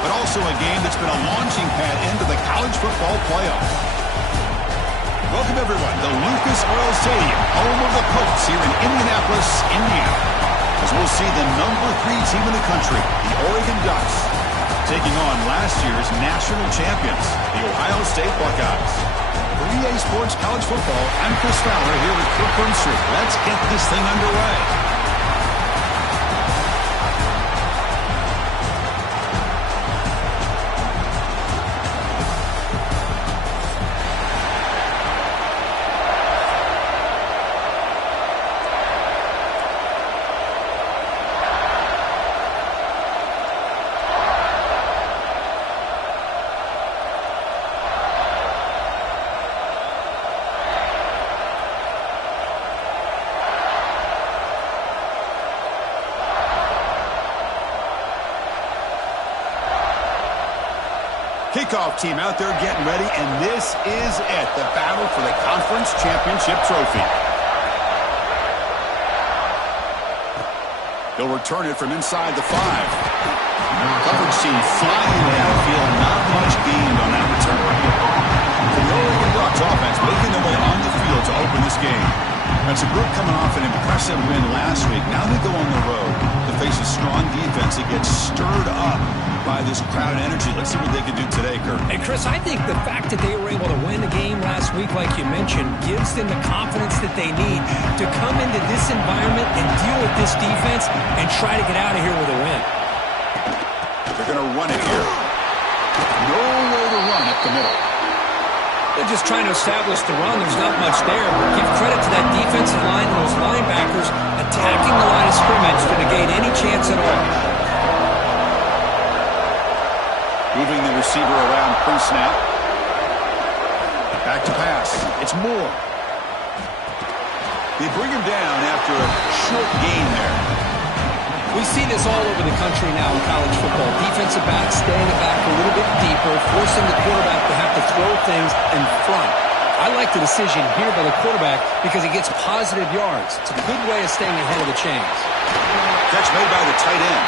but also a game that's been a launching pad into the college football playoff. Welcome, everyone, to Lucas Oil Stadium, home of the Pokes here in Indianapolis, Indiana. As we'll see the #3 team in the country, the Oregon Ducks, taking on last year's national champions, the Ohio State Buckeyes. For EA Sports College Football, I'm Chris Fowler here with Kirk Herbstreit. Let's get this thing underway. Kickoff team out there getting ready, and this is it, the battle for the conference championship trophy. He'll return it from inside the 5. Coverage team flying downfield, not much gained on that return. The Oregon Ducks offense making their way on the field to open this game. That's a group coming off an impressive win last week. Now they go on the road to face a strong defense that gets stirred up by this crowd energy. Let's see what they can do today, Kurt. And Chris, I think the fact that they were able to win the game last week, like you mentioned, gives them the confidence that they need to come into this environment and deal with this defense and try to get out of here with a win. They're going to run it here. Nowhere to run up the middle. They're just trying to establish the run. There's not much there. Give credit to that defensive line and those linebackers attacking the line of scrimmage to negate any chance at all. Moving the receiver around pre-snap. Back to pass. It's Moore. They bring him down after a short gain there. We see this all over the country now in college football. Defensive backs staying back a little bit deeper, forcing the quarterback to have to throw things in front. I like the decision here by the quarterback because he gets positive yards. It's a good way of staying ahead of the chains. Catch made by the tight end.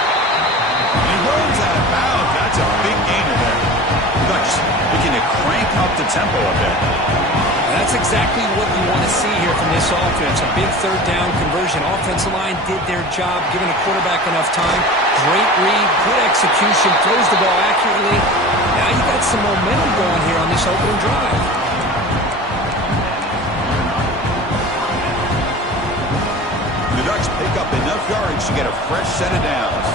He runs out of bounds. That's a big gainer there. Ducks looking to crank up the tempo a bit. That's exactly what you want to see here from this offense. A big third down conversion. Offensive line did their job, giving the quarterback enough time. Great read, good execution, throws the ball accurately. Now you got some momentum going here on this opening drive. The Ducks pick up enough yards to get a fresh set of downs.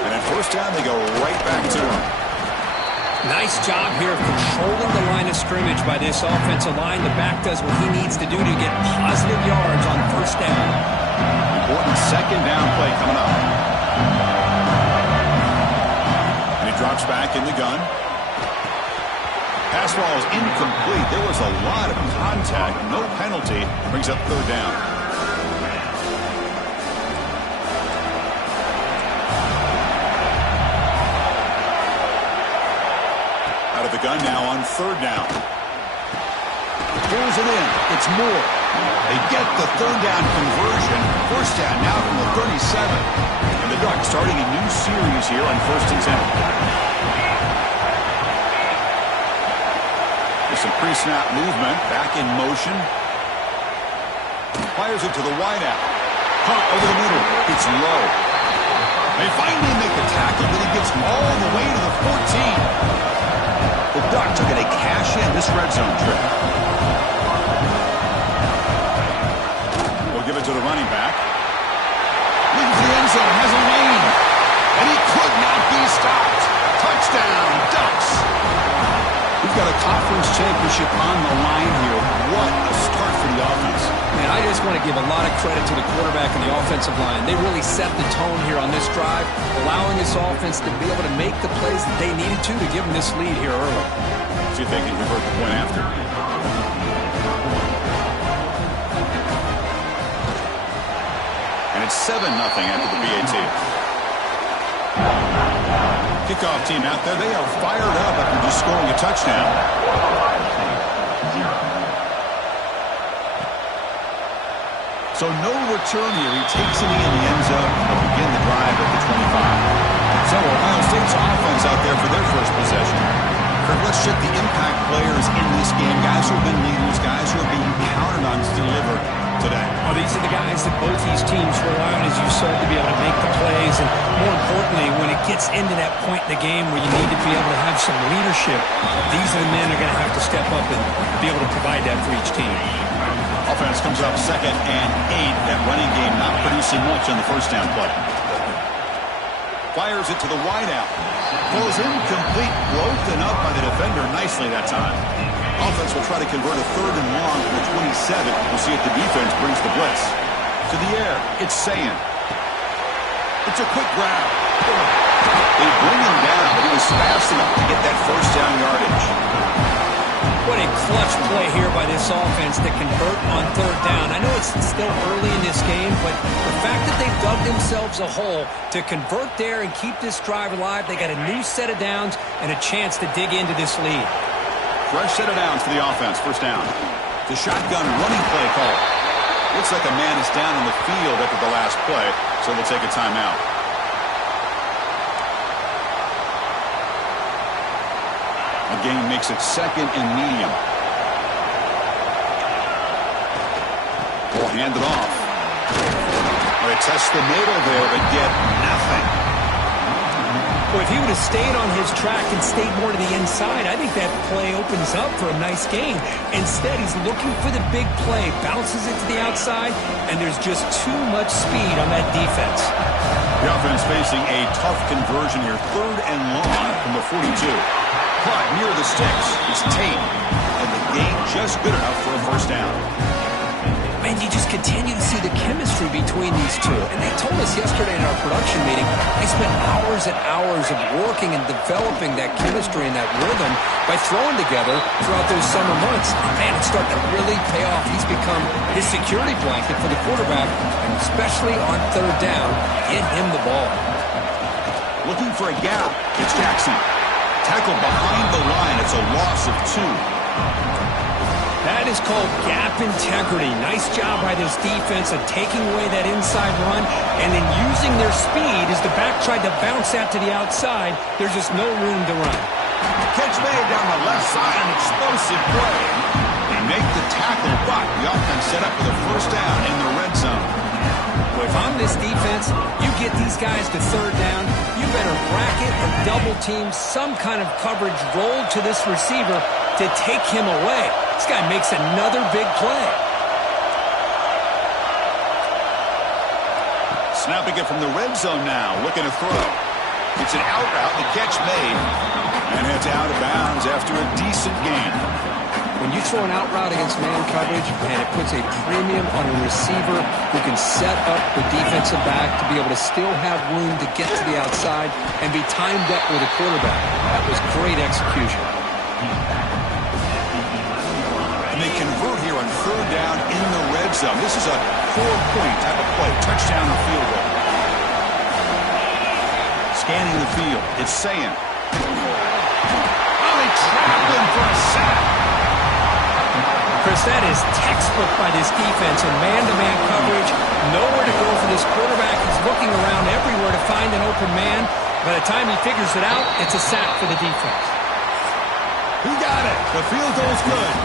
And at first down, they go right back to him. Nice job here of controlling the line of scrimmage by this offensive line. The back does what he needs to do to get positive yards on first down. Important second down play coming up. And he drops back in the gun. Pass ball is incomplete. There was a lot of contact. No penalty. Brings up third down. Out of the gun now on third down. Pulls it in. It's Moore. They get the third down conversion. First down now from the 37. And the Ducks starting a new series here on 1st and 10. There's some pre-snap movement. Back in motion. Fires it to the wideout. Hunt over the middle. It's low. They finally make the tackle, but he gets all the way to the 14. The Ducks are going to cash in this red zone trip. We'll give it to the running back. Looking for the end zone, has a lane. And he could not be stopped. Touchdown, Ducks. We've got a conference championship on the line here. What a start for the offense. Man, I just want to give a lot of credit to the quarterback and the offensive line. They really set the tone here on this drive, allowing this offense to be able to make the plays that they needed to give them this lead here early. See if they can convert the point after. And it's 7-0 after the BAT. Kickoff team out there. They are fired up after just scoring a touchdown. So no return here. He takes it in the end zone. offense out there for their first possession. Kirk, let's check the impact players in this game. Guys who have been leaders, guys who are being counted on to deliver today. Well, these are the guys that both these teams rely on, as you said, to be able to make the plays. And more importantly, when it gets into that point in the game where you need to be able to have some leadership, these are the men who are going to have to step up and be able to provide that for each team. Offense comes up 2nd and 8. That running game not producing much on the first down play. Fires it to the wideout. Throws incomplete, broken up by the defender nicely that time. Offense will try to convert a 3rd and long from the 27. We'll see if the defense brings the blitz. To the air, it's Sayan. It's a quick grab. They bring him down, but he was fast enough to get that first down yardage. What a clutch play here by this offense to convert on 3rd down. I know it's still early in this game, but the fact that they've dug themselves a hole to convert there and keep this drive alive, they got a new set of downs and a chance to dig into this lead. Fresh set of downs for the offense. First down. The shotgun running play call. Looks like a man is down on the field after the last play, so they'll take a timeout. The game makes it 2nd and medium. We'll hand it off. They test the middle there, but get nothing. Well, if he would have stayed on his track and stayed more to the inside, I think that play opens up for a nice gain. Instead, he's looking for the big play, bounces it to the outside, and there's just too much speed on that defense. The offense facing a tough conversion here. 3rd and long from the 42. Caught near the sticks. It's Tate. And the game just good enough for a first down. Man, you just continue to see the chemistry between these two. And they told us yesterday in our production meeting, they spent hours and hours of working and developing that chemistry and that rhythm by throwing together throughout those summer months. And man, it's starting to really pay off. He's become his security blanket for the quarterback, and especially on 3rd down, get him the ball. Looking for a gap. It's Jackson. Tackled behind the line. It's a loss of 2. That is called gap integrity. Nice job by this defense of taking away that inside run and then using their speed as the back tried to bounce out to the outside. There's just no room to run. Catch made down the left side. An explosive play. They make the tackle, but the offense set up for the first down in the red zone. Well, if I'm this defense, you get these guys to 3rd down, you better bracket or double team some kind of coverage rolled to this receiver to take him away. This guy makes another big play. Snapping it from the red zone now, looking to throw. It's an out route, the catch made, and it's out of bounds after a decent gain. When you throw an out route against man coverage, man, it puts a premium on a receiver who can set up the defensive back to be able to still have room to get to the outside and be timed up with a quarterback. That was great execution. And they convert here on 3rd down in the red zone. This is a 4-point type of play, touchdown or field goal. Scanning the field, it's Sayan. Oh, they trapped him for a sack. Chris, that is textbook by this defense in man-to-man coverage. Nowhere to go for this quarterback. He's looking around everywhere to find an open man. By the time he figures it out, it's a sack for the defense. He got it. The field goal's good.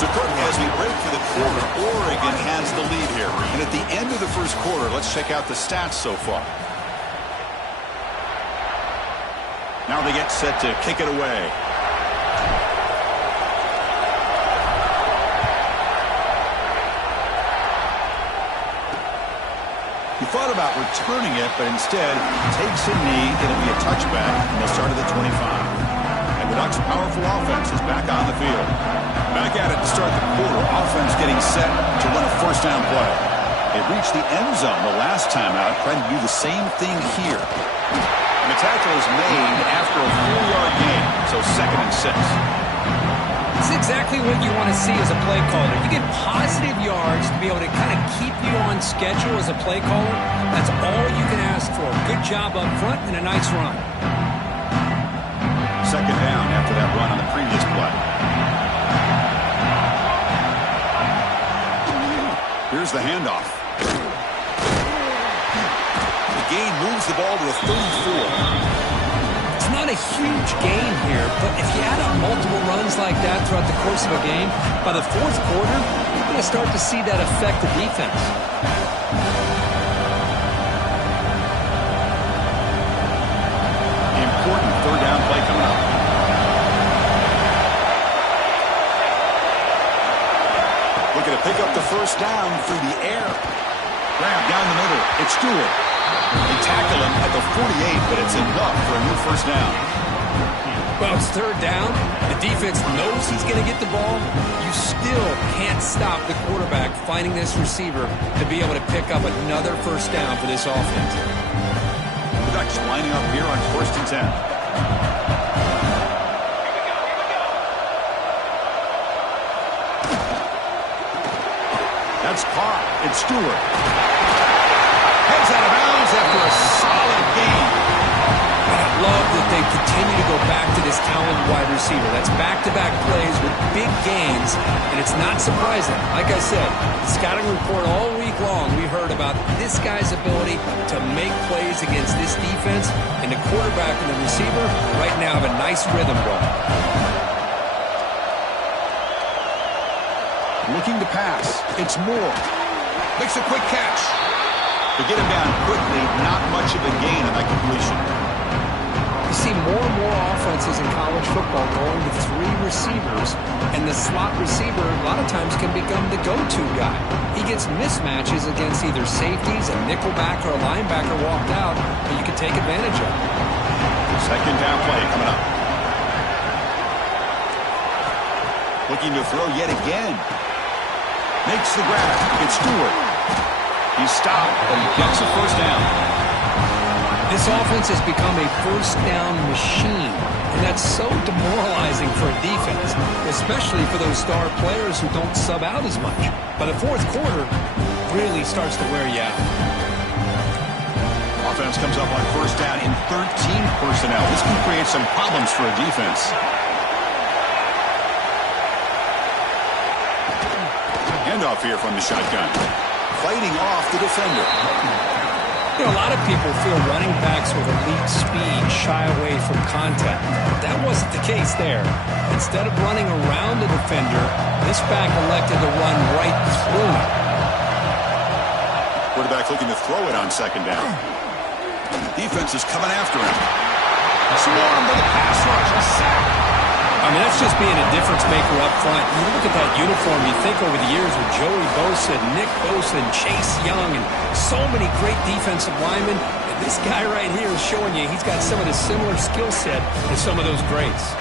So, Kirk, as we break for the quarter, Oregon has the lead here. And at the end of the first quarter, let's check out the stats so far. Now they get set to kick it away. He thought about returning it, but instead takes a knee. It'll be a touchback, and they'll start at the 25. And the Ducks' powerful offense is back on the field. Back at it to start the quarter. Offense getting set to run a first down play. They reached the end zone the last time out, trying to do the same thing here. And the tackle is made after a 4-yard gain, so 2nd and 6. It's exactly what you want to see as a play caller. You get positive yards to be able to kind of keep you on schedule as a play caller. That's all you can ask for. Good job up front and a nice run. 2nd down after that run on the previous play. Here's the handoff. The gain moves the ball to the 34. It's not a huge gain here, but if you add up multiple runs like that throughout the course of a game, by the fourth quarter, you're going to start to see that affect the defense. Important third down play coming up. Looking to pick up the first down through the air. Grab down the middle. It's Stewart. They tackle him at the 48, but it's enough for a new first down. Well, it's third down. The defense knows he's going to get the ball. You still can't stop the quarterback finding this receiver to be able to pick up another first down for this offense. The Ducks lining up here on 1st and 10. That's caught. It's Stewart. Heads out of bounds after a solid gain. And I love that they continue to go back to this talented wide receiver. That's back-to-back plays with big gains, and it's not surprising. Like I said, the scouting report all week long, we heard about this guy's ability to make plays against this defense, and the quarterback and the receiver right now have a nice rhythm going. Looking to pass. It's Moore. Makes a quick catch. To get him down quickly, not much of a gain on that completion. You see more and more offenses in college football going to three receivers, and the slot receiver a lot of times can become the go-to guy. He gets mismatches against either safeties, a nickelback, or a linebacker walked out, and you can take advantage of it. Second down play coming up. Looking to throw yet again. Makes the grab. It's Stewart. He's stopped, but he gets a first down. This offense has become a first down machine, and that's so demoralizing for a defense, especially for those star players who don't sub out as much. But the fourth quarter really starts to wear you out. Offense comes up on first down in 13 personnel. This can create some problems for a defense. Handoff here from the shotgun. Fighting off the defender. You know, a lot of people feel running backs with elite speed shy away from contact. That wasn't the case there. Instead of running around the defender, this back elected to run right through him. Quarterback looking to throw it on second down. Defense is coming after him. Swarmed with a pass rush. A sack. I mean, that's just being a difference maker up front. You look at that uniform, you think over the years with Joey Bosa, Nick Bosa, and Chase Young, and so many great defensive linemen. And this guy right here is showing you he's got some of the similar skill set as some of those greats.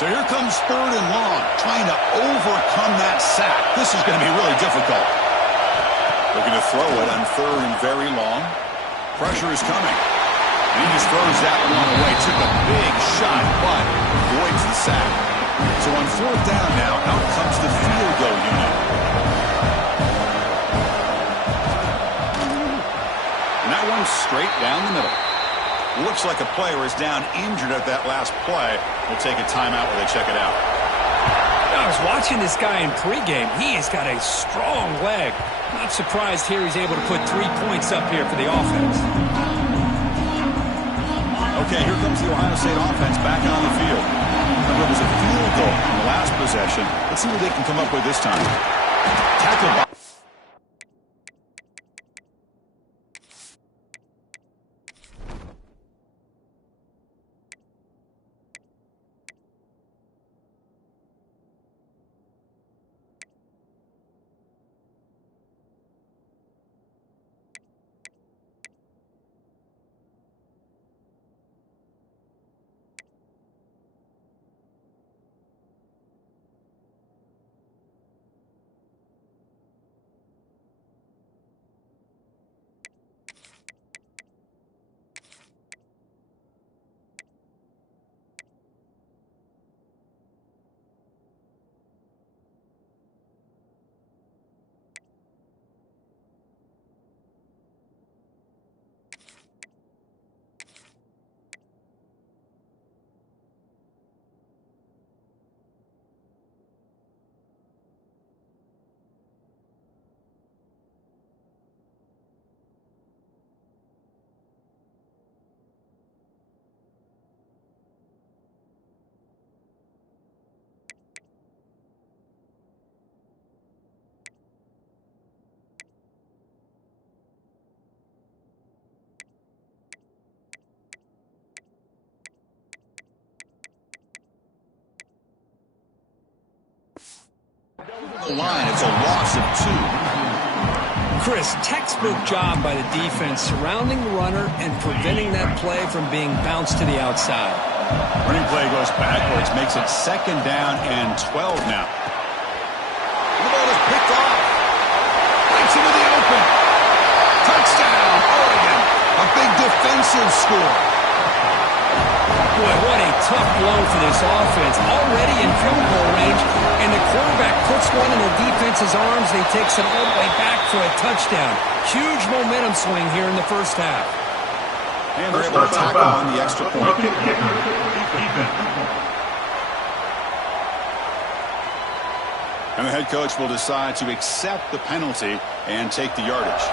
So here comes third and long, trying to overcome that sack. This is going to be really difficult. Looking to throw it on third and very long. Pressure is coming. And he just throws that one away. Took a big shot, but avoids the sack. So on fourth down now, out comes the field goal unit. And that one's straight down the middle. Looks like a player is down injured at that last play. We'll take a timeout while they check it out. I was watching this guy in pregame. He has got a strong leg. Not surprised here he's able to put 3 points up here for the offense. Okay, here comes the Ohio State offense back on the field. Remember, it was a field goal in the last possession. Let's see what they can come up with this time. Tackled by... The line, it's a loss of 2. Chris, textbook job by the defense surrounding the runner and preventing that play from being bounced to the outside. Running play goes backwards, makes it 2nd down and 12 now. The ball is picked off. Breaks into the open. Touchdown, Oregon. A big defensive score. Boy, what a tough blow for this offense. Already in field goal range, and the quarterback puts one in the defense's arms, and he takes it all the way back for a touchdown. Huge momentum swing here in the first half. And they're able to tackle on the extra point. And the head coach will decide to accept the penalty and take the yardage.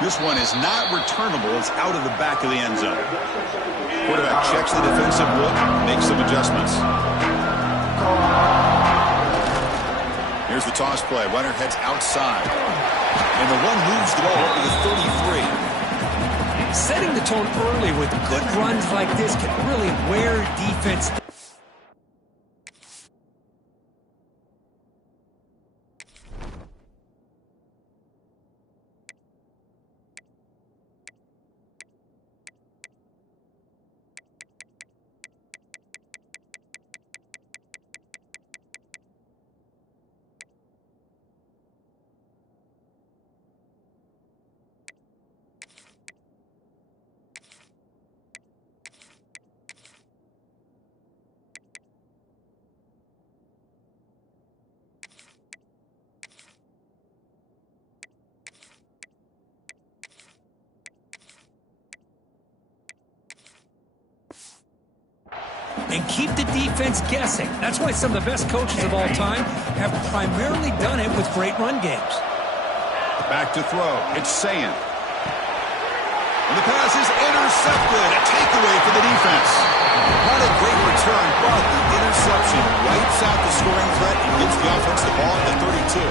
This one is not returnable. It's out of the back of the end zone. Quarterback checks the defensive look, makes some adjustments. Here's the toss play. Runner heads outside. And the run moves the ball to the 33. Setting the tone early with good runs like this can really wear defense. And keep the defense guessing. That's why some of the best coaches of all time have primarily done it with great run games. Back to throw. It's Sayin. And the pass is intercepted. A takeaway for the defense. Not a great return, but the interception wipes out the scoring threat and gives the offense the ball at the 32.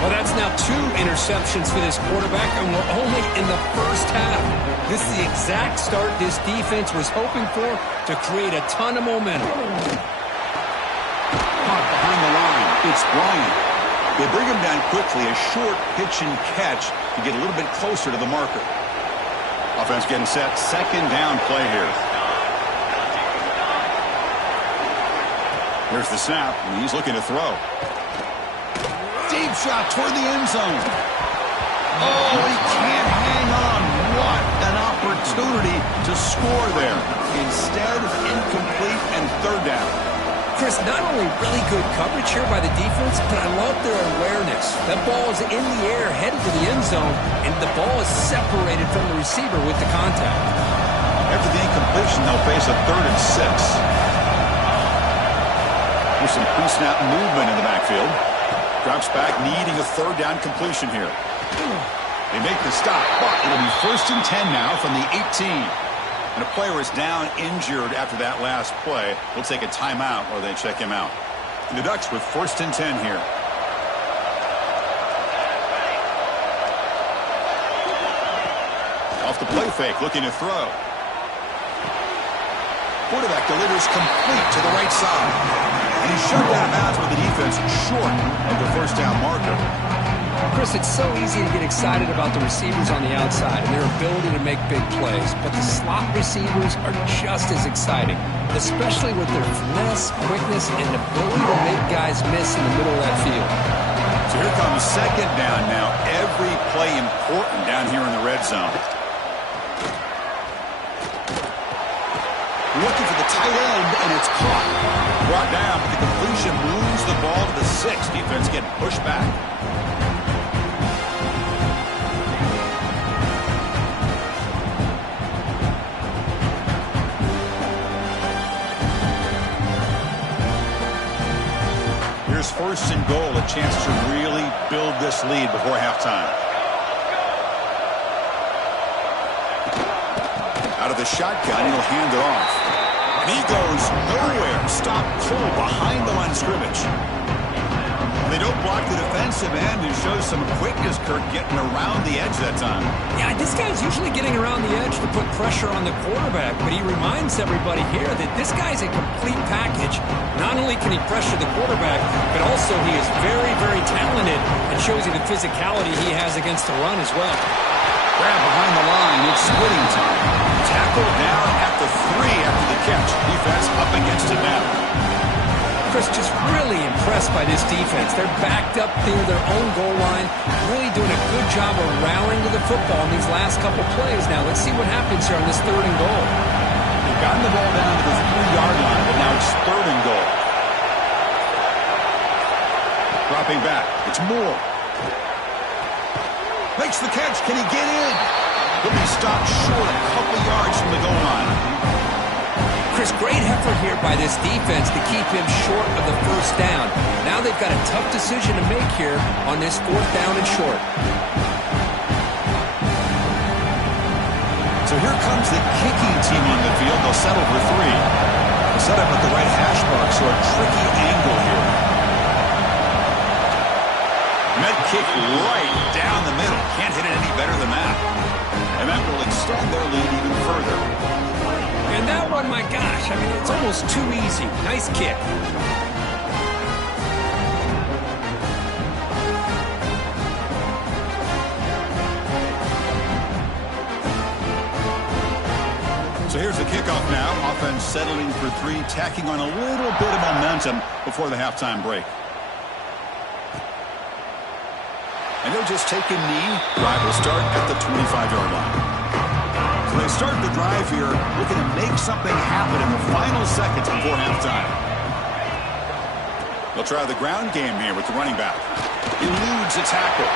Well, that's now 2 interceptions for this quarterback, and we're only in the first half. This is the exact start this defense was hoping for to create a ton of momentum. Caught behind the line. It's Bryant. They bring him down quickly. A short pitch and catch to get a little bit closer to the marker. Offense getting set. 2nd down play here. Here's the snap, and he's looking to throw. Deep shot toward the end zone. Oh, he can't hang on. What an opportunity to score there. Instead, incomplete and 3rd down. Chris, not only really good coverage here by the defense, but I love their awareness. That ball is in the air, headed to the end zone, and the ball is separated from the receiver with the contact. After the incompletion, they'll face a 3rd and 6. There's some pre-snap movement in the backfield. Drops back, needing a 3rd down completion here. They make the stop, but it'll be 1st and 10 now from the 18. And a player is down injured after that last play. We'll take a timeout or they check him out. And the Ducks with 1st and 10 here. Off the play fake, looking to throw. Quarterback delivers complete to the right side. And he's shoved out of bounds with the defense short of the 1st down marker. Chris, it's so easy to get excited about the receivers on the outside and their ability to make big plays, but the slot receivers are just as exciting, especially with their finesse, quickness, and ability to make guys miss in the middle of that field. So here comes 2nd down now. Every play important down here in the red zone. Looking for the tight end, and it's caught. Brought down, but the completion moves the ball to the 6. Defense getting pushed back. Here's 1st and goal, a chance to really build this lead before halftime. Out of the shotgun, he'll hand it off. And he goes nowhere. Stop cold behind the line of scrimmage. They don't block the defensive end and show some quickness, Kirk, getting around the edge that time. Yeah, this guy's usually getting around the edge to put pressure on the quarterback, but he reminds everybody here that this guy's a complete package. Not only can he pressure the quarterback, but also he is very, very talented and shows you the physicality he has against the run as well. Grab behind the line, it's Whittington. Tackled down at the 3 after the catch. Defense up against it now. Chris, just really impressed by this defense. They're backed up near their own goal line, really doing a good job of rallying to the football in these last couple plays. Now, let's see what happens here on this 3rd and goal. They've gotten the ball down to the 3-yard line, but now it's 3rd and goal. Dropping back, it's Moore. Makes the catch, can he get in? He'll be stopped short a couple yards from the goal line. Chris, great effort here by this defense to keep him short of the 1st down. Now they've got a tough decision to make here on this 4th down and short. So here comes the kicking team on the field. They'll settle for 3. They'll set up at the right hash mark, so a tricky angle here. Met kick right down the middle. Can't hit it any better than that. And that will extend their lead even further. And that one, my gosh, I mean, it's almost too easy. Nice kick. So here's the kickoff now. Offense settling for 3, tacking on a little bit of momentum before the halftime break. And they'll just take a knee. Drive will start at the 25-yard line. So they start the drive here, looking to make something happen in the final seconds before halftime. They'll try the ground game here with the running back. Eludes a tackle.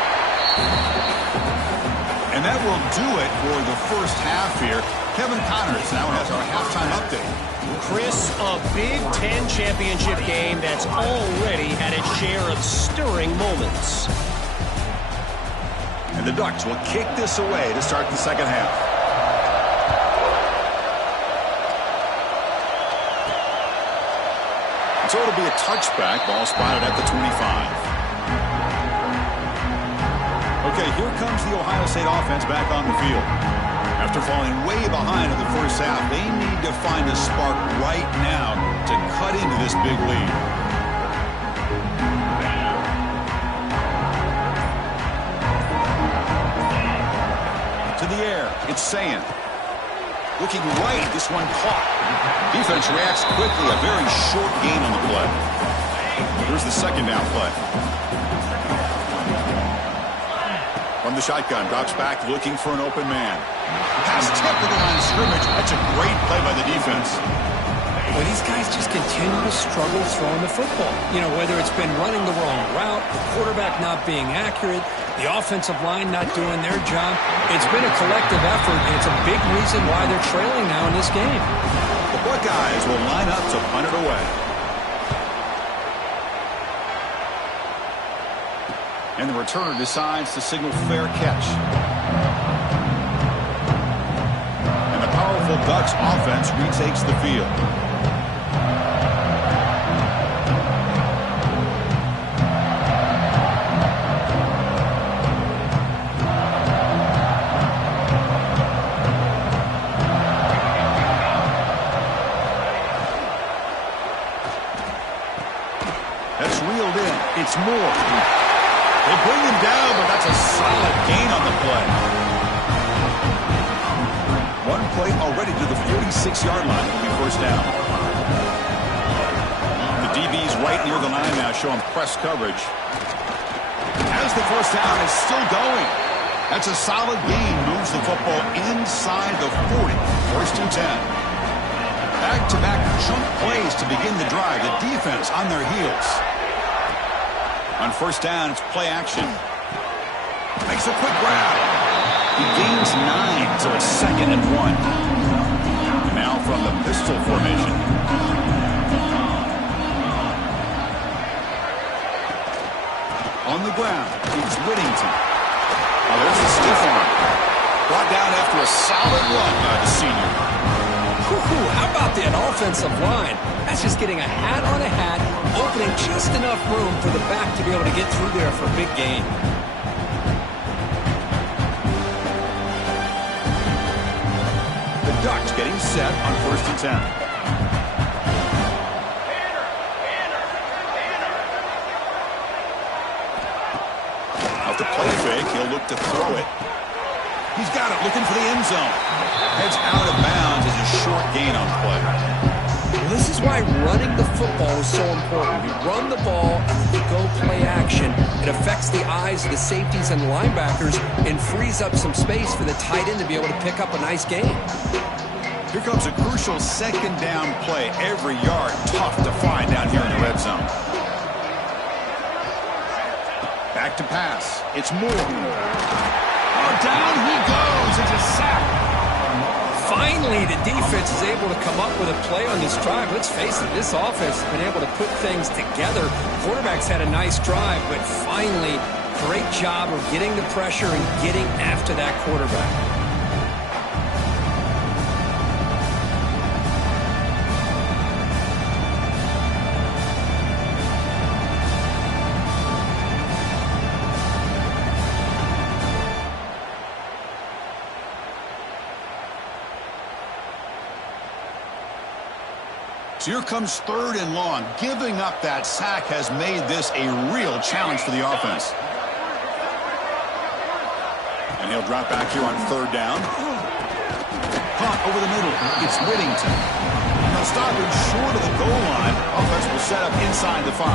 And that will do it for the first half here. Kevin Connors now has our halftime update. Chris, a Big Ten championship game that's already had its share of stirring moments. And the Ducks will kick this away to start the second half. So it'll be a touchback. Ball spotted at the 25. Okay, here comes the Ohio State offense back on the field. After falling way behind in the first half, they need to find a spark right now to cut into this big lead. To the air, it's Sayin. Looking right, this one caught. Defense reacts quickly, a very short gain on the play. Here's the second down play. From the shotgun, drops back looking for an open man. Pass tipped to the line of scrimmage. That's a great play by the defense. Well, these guys just continue to struggle throwing the football. You know, whether it's been running the wrong route, the quarterback not being accurate, the offensive line not doing their job. It's been a collective effort, and it's a big reason why they're trailing now in this game. The Buckeyes will line up to punt it away. And the returner decides to signal fair catch. And the powerful Ducks offense retakes the field. That's reeled in. It's Moore. They bring him down, but that's a solid gain on the play. One play already to the 46-yard line. It'll be first down. The DB's right near the line now, showing press coverage. As the first down is still going. That's a solid gain. Moves the football inside the 40. First and 10. Back-to-back jump plays to begin the drive. The defense on their heels. On first down, it's play action. Makes a quick grab. He gains 9, so it's 2nd and 1. And now from the pistol formation. On the ground, it's Whittington. Oh, there's the stiff arm. Brought down after a solid run by the senior. How about that offensive line? That's just getting a hat on a hat, opening just enough room for the back to be able to get through there for a big gain. The Ducks getting set on 1st and 10. Off the play fake, he'll look to throw it. He's got it, looking for the end zone. Heads out of bounds as a short gain on play. Well, this is why running the football is so important. You run the ball and you go play action. It affects the eyes of the safeties and the linebackers and frees up some space for the tight end to be able to pick up a nice gain. Here comes a crucial 2nd down play. Every yard tough to find down here in the red zone. Back to pass. It's Moore. Oh, down he goes. It's a sack. Finally, the defense is able to come up with a play on this drive. Let's face it, this offense has been able to put things together. Quarterback's had a nice drive, but finally, great job of getting the pressure and getting after that quarterback. Here comes 3rd and long. Giving up that sack has made this a real challenge for the offense. And he'll drop back here on 3rd down. Punt over the middle. It's Whittington. They'll stop him short of the goal line. Offense will set up inside the 5.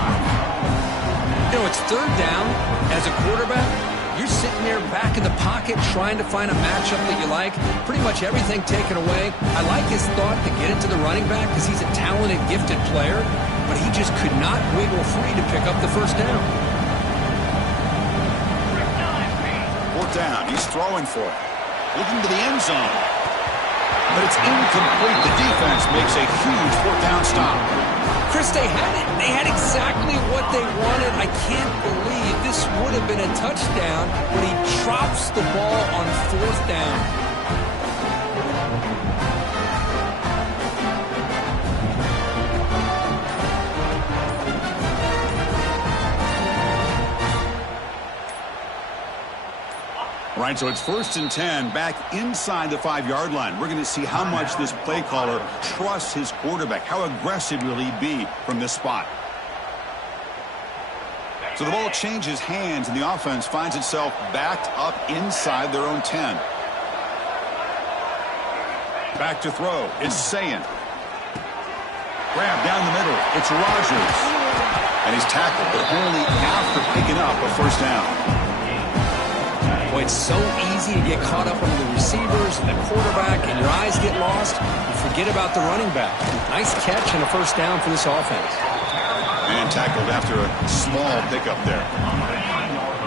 You know, it's 3rd down. As a quarterback, you're sitting there back in the pocket trying to find a matchup that you like. Pretty much everything taken away. I like his thought to get it to the running back because he's a talented, gifted player, but he just could not wiggle free to pick up the 1st down. 4th down. He's throwing for it. Looking to the end zone. But it's incomplete. The defense makes a huge 4th down stop. Chris, they had it. They had exactly what they wanted. I can't believe this would have been a touchdown, but he drops the ball on 4th down. All right, so it's 1st and 10 back inside the 5-yard line. We're going to see how much this play caller trusts his quarterback. How aggressive will he be from this spot? So the ball changes hands, and the offense finds itself backed up inside their own 10. Back to throw. It's Sayin. Grab down the middle. It's Rodgers. And he's tackled, but only after picking up a 1st down. Boy, it's so easy to get caught up under the receivers and the quarterback, and your eyes get lost. You forget about the running back. Nice catch and a 1st down for this offense. And tackled after a small pickup there.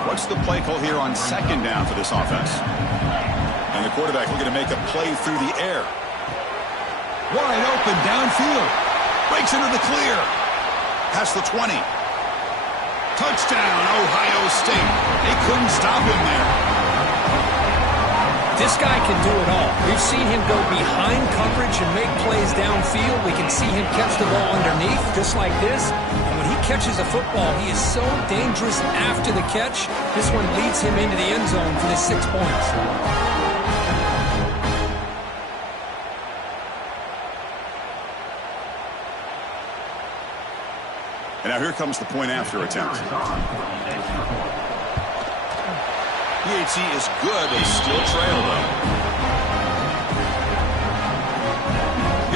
What's the play call here on 2nd down for this offense? And the quarterback looking to make a play through the air. Wide open downfield. Breaks into the clear. Past the 20. Touchdown, Ohio State. They couldn't stop him there. This guy can do it all. We've seen him go behind coverage and make plays downfield. We can see him catch the ball underneath, just like this. And when he catches a football, he is so dangerous after the catch. This one leads him into the end zone for the 6 points. And now here comes the point after attempt. PHC is good, but still trail though.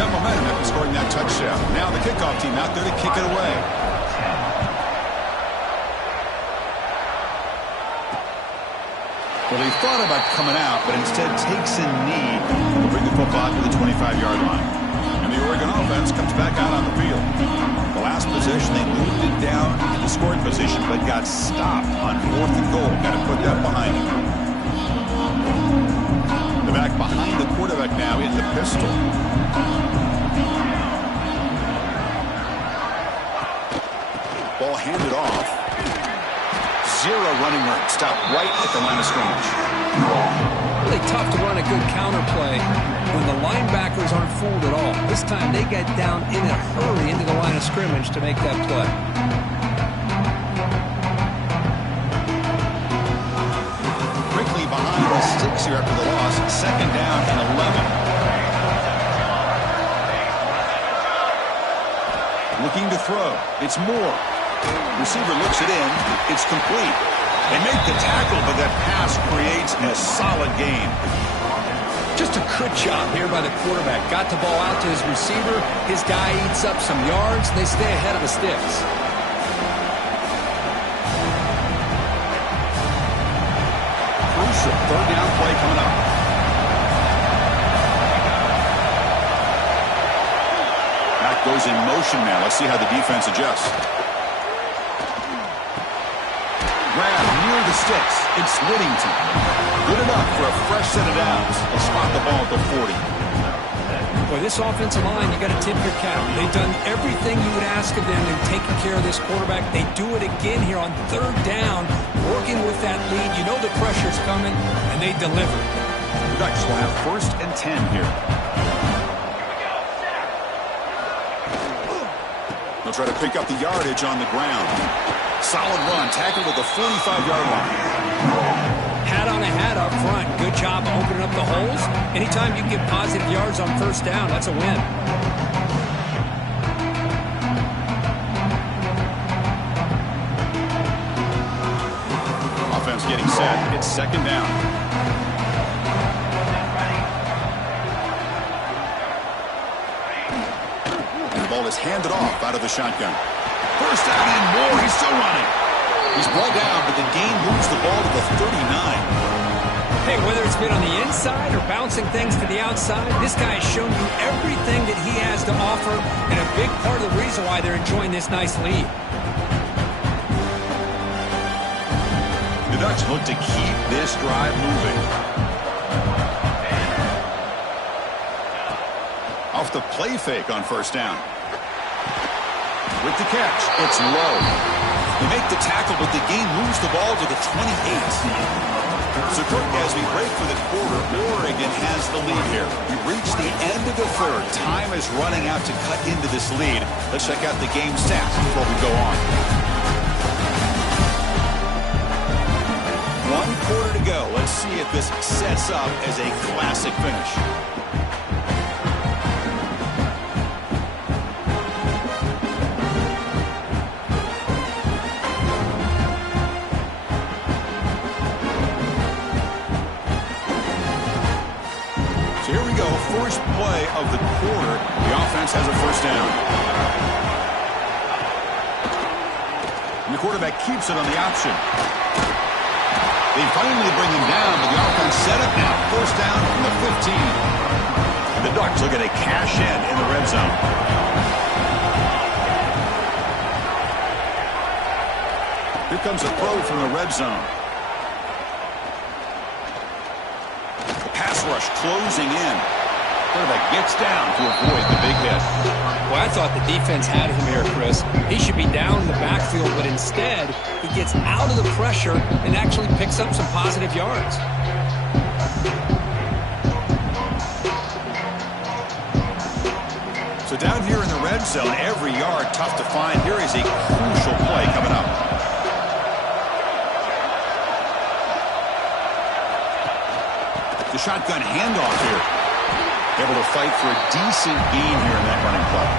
Got momentum after scoring that touchdown. Now the kickoff team out there to kick it away. Well, he thought about coming out, but instead takes a knee to bring the football to the 25-yard line. And the Oregon offense comes back out on the field. The last possession, they moved it down into scoring position, but got stopped on 4th and goal. Got to put that behind him. The back behind the quarterback now in the pistol. Ball handed off. 0 running room. Stopped right at the line of scrimmage. really tough to run a good counter play when the linebackers aren't fooled at all. This time they get down in a hurry into the line of scrimmage to make that play. Quickly behind the sticks here after the loss. 2nd down and 11. Looking to throw. It's Moore. Receiver looks it in. It's complete. They make the tackle, but that pass creates a solid gain. Just a good job here by the quarterback. Got the ball out to his receiver. His guy eats up some yards. They stay ahead of the sticks. Crucial 3rd down play coming up. That goes in motion now. Let's see how the defense adjusts. Grab near the sticks. It's Whittington. Good enough for a fresh set of downs. They'll spot the ball at the 40. Boy, this offensive line, you got to tip your cap. They've done everything you would ask of them in taking care of this quarterback. They do it again here on 3rd down, working with that lead. You know the pressure's coming, and they deliver. The Ducks will have 1st and 10 here. They'll try to pick up the yardage on the ground. Solid run, tackled at the 45-yard line. Hat on a hat up front. Good job opening up the holes. Anytime you can get positive yards on 1st down, that's a win. Offense getting set. It's 2nd down. And the ball is handed off out of the shotgun. 1st down and more. He's still running. He's brought down, but the gain moves the ball to the 39. Hey, whether it's been on the inside or bouncing things to the outside, this guy has shown you everything that he has to offer, and a big part of the reason why they're enjoying this nice lead. The Ducks look to keep this drive moving. Off the play fake on 1st down. With the catch, it's low. They make the tackle, but the gain moves the ball to the 28. So, Kirk, as we break for the quarter, Oregon has the lead here. We reach the end of the 3rd. Time is running out to cut into this lead. Let's check out the game stats before we go on. 1 quarter to go. Let's see if this sets up as a classic finish. First play of the quarter. The offense has a 1st down. And the quarterback keeps it on the option. They finally bring him down, but the offense set up now. 1st down from the 15. And the Ducks look at a cash in the red zone. Here comes a throw from the red zone. The pass rush closing in. Quarterback gets down to avoid the big hit. Well, I thought the defense had him here, Chris. He should be down in the backfield, but instead, he gets out of the pressure and actually picks up some positive yards. So down here in the red zone, every yard tough to find. Here is a crucial play coming up. The shotgun handoff here. Able to fight for a decent gain here in that running play.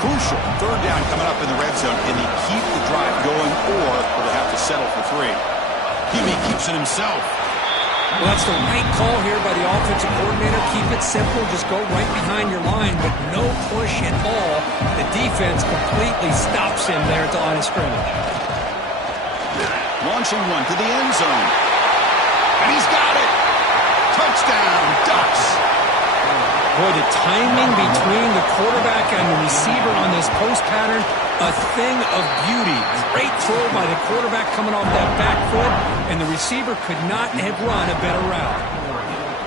Crucial 3rd down coming up in the red zone. Can he keep the drive going, or will they have to settle for 3? He keeps it himself. Well, that's the right call here by the offensive coordinator. Keep it simple. Just go right behind your line, but no push at all. The defense completely stops him there at the line of scrimmage. Launching one to the end zone. And he's got it. Touchdown, Ducks. Boy, the timing between the quarterback and the receiver on this post pattern, a thing of beauty. Great throw by the quarterback coming off that back foot, and the receiver could not have run a better route.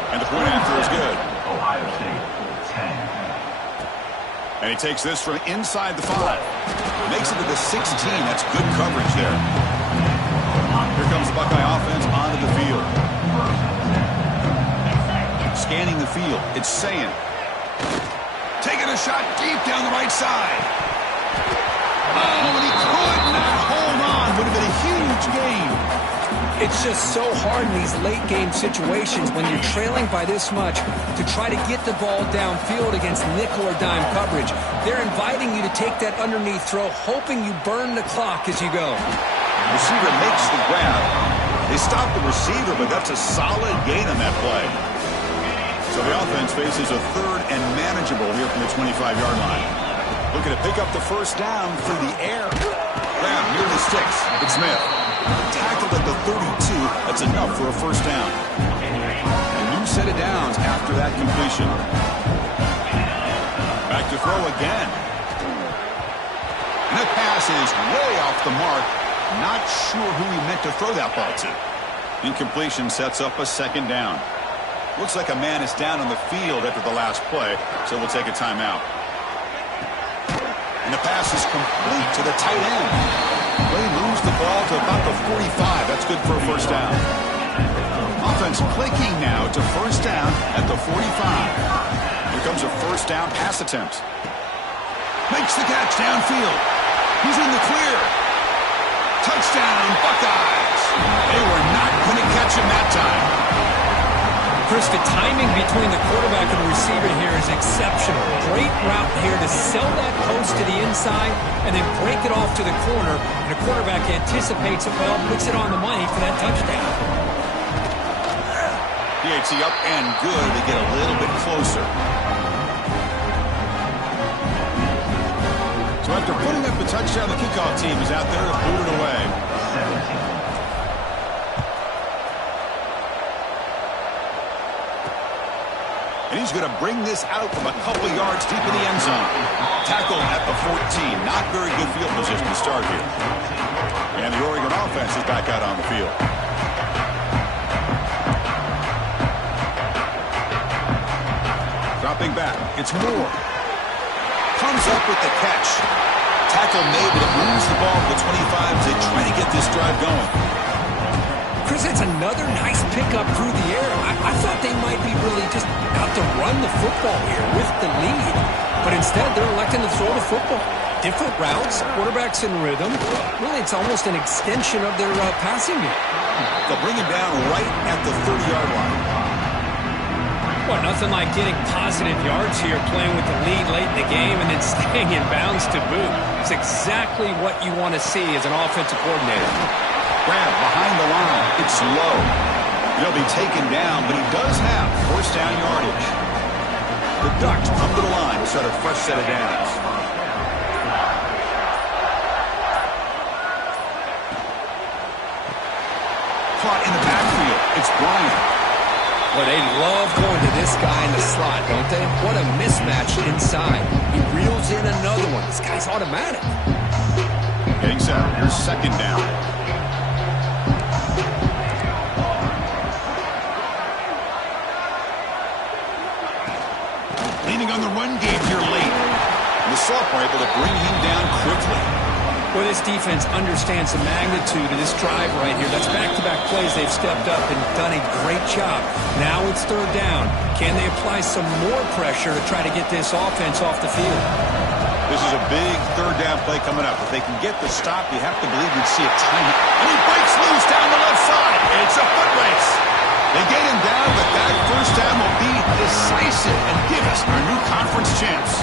And the point after is good. Ohio State, 10. And he takes this from inside the 5. Makes it to the 16. That's good coverage there. Here comes the Buckeye offense onto the field. scanning the field. It's saying, taking a shot deep down the right side. Oh, and he could not hold on. Would have been a huge gain. It's just so hard in these late-game situations when you're trailing by this much to try to get the ball downfield against nickel or dime coverage. They're inviting you to take that underneath throw, hoping you burn the clock as you go. Receiver makes the grab. They stop the receiver, but that's a solid gain on that play. So the offense faces a third and manageable here from the 25-yard line. Looking to pick up the first down through the air. Grab near the sticks. It's Smith. Tackled at the 32. That's enough for a first down. A new set of downs after that completion. Back to throw again. And that pass is way off the mark. Not sure who he meant to throw that ball to. Incompletion sets up a second down. Looks like a man is down on the field after the last play, so we'll take a timeout. And the pass is complete to the tight end. Well, he moves the ball to about the 45. That's good for a first down. Offense clicking now to first down at the 45. Here comes a first down pass attempt. Makes the catch downfield. He's in the clear. Touchdown, Buckeyes. They were not going to catch him that time. Chris, the timing between the quarterback and the receiver here is exceptional. Great route here to sell that post to the inside and then break it off to the corner. And the quarterback anticipates it well, puts it on the money for that touchdown. PAT up and good to get a little bit closer. So after putting up the touchdown, the kickoff team is out there to boot it away. And he's going to bring this out from a couple of yards deep in the end zone. Tackle at the 14. Not very good field position to start here. And the Oregon offense is back out on the field. Dropping back. It's Moore. Comes up with the catch. Tackle made, but it moves the ball to the 25 as they try to get this drive going. Chris, it's another nice pickup through the air. I thought they might be really just out to run the football here with the lead. But instead, they're electing to throw the football. Different routes, quarterbacks in rhythm. Really, it's almost an extension of their passing game. They'll bring him down right at the 30-yard line. Well, nothing like getting positive yards here, playing with the lead late in the game, and then staying in bounds to boot. It's exactly what you want to see as an offensive coordinator. Grab behind the line. It's low. He'll be taken down, but he does have first down yardage. The Ducks come to the line to start a fresh set of downs. Caught in the backfield. It's Bryant. Well, they love going to this guy in the slot, don't they? What a mismatch inside. He reels in another one. This guy's automatic. Getting set. Here's second down. Leaning on the run game here late. And the Salk were able to bring him down quickly. Well, this defense understands the magnitude of this drive right here. That's back-to-back plays. They've stepped up and done a great job. Now it's third down. Can they apply some more pressure to try to get this offense off the field? This is a big third down play coming up. If they can get the stop, you have to believe we'd see a tiny... And he breaks loose down the left side. It's a foot race. They get him down, but that first down will be decisive and give us our new conference champs.